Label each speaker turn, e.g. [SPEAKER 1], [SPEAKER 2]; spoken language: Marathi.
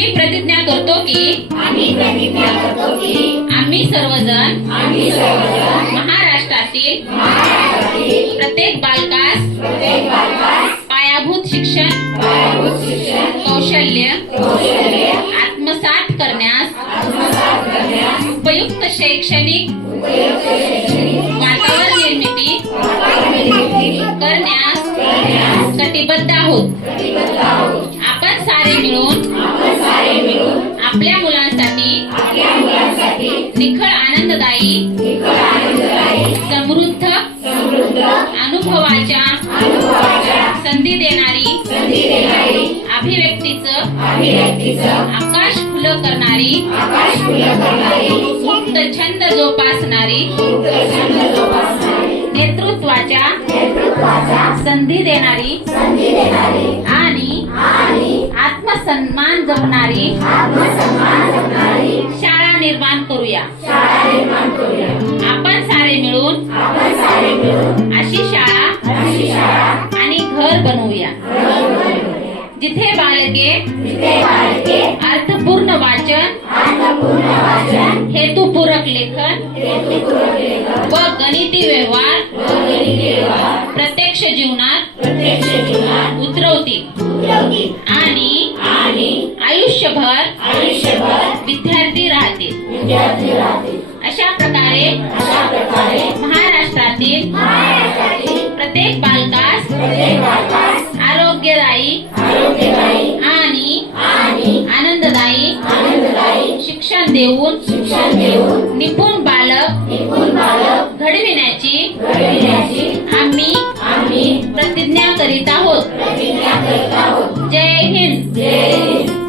[SPEAKER 1] करतो की
[SPEAKER 2] आम्ही प्रतिज्ञा करतो की
[SPEAKER 1] आम्ही सर्वजण
[SPEAKER 2] आम्ही सर्वजण
[SPEAKER 1] महाराष्ट्रातील
[SPEAKER 2] महाराष्ट्रातील
[SPEAKER 1] प्रत्येक बालकास
[SPEAKER 2] प्रत्येक बालकास
[SPEAKER 1] पायाभूत शिक्षण
[SPEAKER 2] पायाभूत शिक्षण
[SPEAKER 1] कौशल्य
[SPEAKER 2] कौशल्य
[SPEAKER 1] आत्मसात करण्यास
[SPEAKER 2] आत्मसात करण्यास
[SPEAKER 1] उपयुक्त शैक्षणिक
[SPEAKER 2] उपयुक्त शैक्षणिक
[SPEAKER 1] वातावरण निर्मिती
[SPEAKER 2] वातावरण निर्मिती
[SPEAKER 1] करण्यास
[SPEAKER 2] करण्यास
[SPEAKER 1] कटिबद्ध आहोत.
[SPEAKER 2] कटिबद्ध आहोत.
[SPEAKER 1] आपल्या मुलांसाठी निखळ आनंददायी समृद्ध अनुभवाच्या संधी देणारी अभिव्यक्तीच
[SPEAKER 2] अभिव्यक्तीचं
[SPEAKER 1] आकाश खुलं करणारी मुक्त छंद जोपासणारी नेतृत्वाच्या संधी देणारी जपणारी शाळा निर्माण करूया. आपण सारे मिळून अशी शाळा आणि घर बनवूया. जिथे
[SPEAKER 2] बाळके
[SPEAKER 1] अर्थपूर्ण वाचन हेतुपूरक लेखन व गणिती व्यवहार प्रत्यक्ष जीवनात उतरवतील. आणि आयुष्यभर
[SPEAKER 2] आयुष्यभर
[SPEAKER 1] विद्यार्थी राहतील.
[SPEAKER 2] विद्यार्थी राहतील.
[SPEAKER 1] अशा प्रकारे
[SPEAKER 2] अशा प्रकारे महाराष्ट्रातील
[SPEAKER 1] प्रत्येक बालकास
[SPEAKER 2] प्रत्येक बालकास
[SPEAKER 1] आरोग्यदायी
[SPEAKER 2] आरोग्यदायी
[SPEAKER 1] आणि
[SPEAKER 2] आणि
[SPEAKER 1] आनंददायी
[SPEAKER 2] आनंददायी
[SPEAKER 1] शिक्षण देऊन
[SPEAKER 2] शिक्षण देऊन
[SPEAKER 1] निपुण बालक
[SPEAKER 2] निपुण बालक
[SPEAKER 1] घडविण्याची
[SPEAKER 2] घडविण्याची
[SPEAKER 1] आम्ही
[SPEAKER 2] आम्ही
[SPEAKER 1] प्रतिज्ञा करीत आहोत.
[SPEAKER 2] प्रतिज्ञा करीत आहोत.
[SPEAKER 1] जय हिंद.
[SPEAKER 2] जय हिंद.
[SPEAKER 1] धन्यवाद